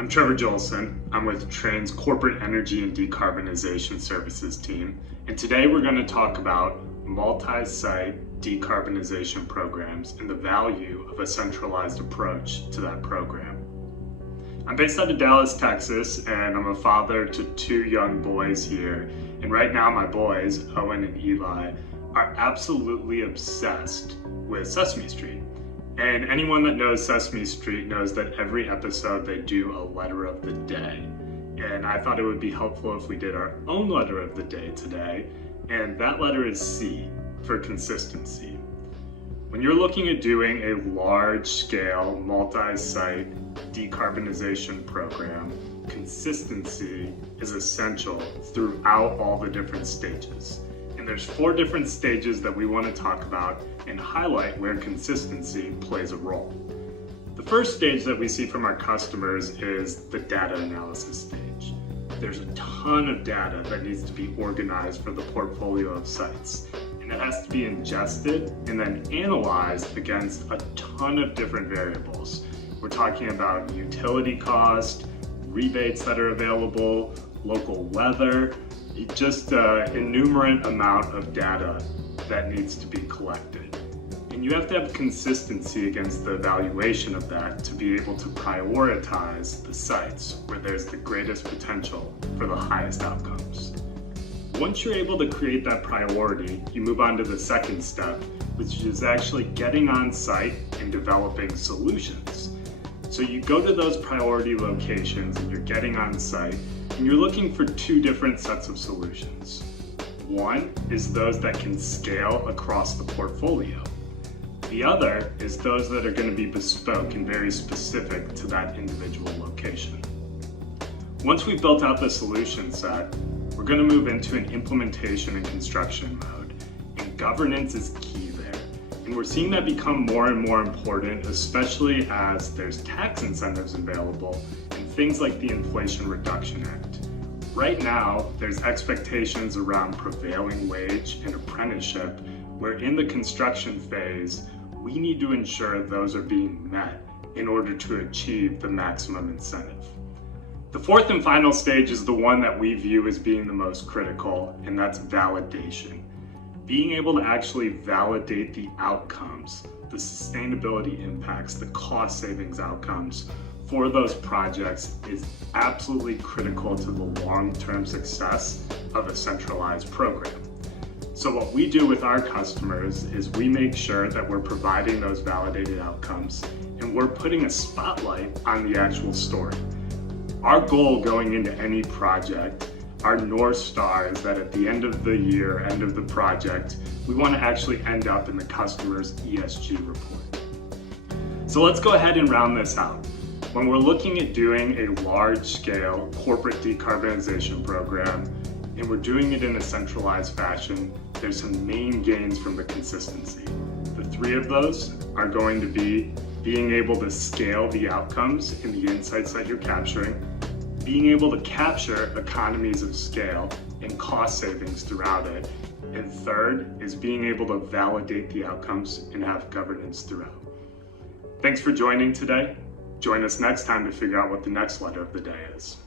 I'm Trevor Jolson. I'm with Train's Corporate Energy and Decarbonization Services team, and today we're going to talk about multi-site decarbonization programs and the value of a centralized approach to that program. I'm based out of Dallas, Texas, and I'm a father to two young boys here. And right now my boys, Owen and Eli, are absolutely obsessed with Sesame Street. And anyone that knows Sesame Street knows that every episode they do a letter of the day. And I thought it would be helpful if we did our own letter of the day today. And that letter is C, for consistency. When you're looking at doing a large-scale, multi-site decarbonization program, consistency is essential throughout all the different stages. And there's 4 different stages that we want to talk about and highlight where consistency plays a role. The first stage that we see from our customers is the data analysis stage. There's a ton of data that needs to be organized for the portfolio of sites. And it has to be ingested and then analyzed against a ton of different variables. We're talking about utility cost, rebates that are available, local weather, just an innumerable amount of data that needs to be collected. And you have to have consistency against the evaluation of that to be able to prioritize the sites where there's the greatest potential for the highest outcomes. Once you're able to create that priority, you move on to the second step, which is actually getting on site and developing solutions. So you go to those priority locations and you're getting on site and you're looking for 2 different sets of solutions. One is those that can scale across the portfolio. The other is those that are going to be bespoke and very specific to that individual location. Once we've built out the solution set, we're going to move into an implementation and construction mode, and governance is key there. And we're seeing that become more and more important, especially as there's tax incentives available and things like the Inflation Reduction Act. Right now, there's expectations around prevailing wage and apprenticeship, where in the construction phase, we need to ensure those are being met in order to achieve the maximum incentive. The 4th and final stage is the one that we view as being the most critical, and that's validation. Being able to actually validate the outcomes, the sustainability impacts, the cost savings outcomes for those projects is absolutely critical to the long-term success of a centralized program. So what we do with our customers is we make sure that we're providing those validated outcomes and we're putting a spotlight on the actual story. Our goal going into any project, our North Star, is that at the end of the year, end of the project, we want to actually end up in the customer's ESG report. So let's go ahead and round this out. When we're looking at doing a large-scale corporate decarbonization program, and we're doing it in a centralized fashion, there's some main gains from the consistency. The 3 of those are going to be being able to scale the outcomes and the insights that you're capturing, being able to capture economies of scale and cost savings throughout it, and 3rd is being able to validate the outcomes and have governance throughout. Thanks for joining today. Join us next time to figure out what the next letter of the day is.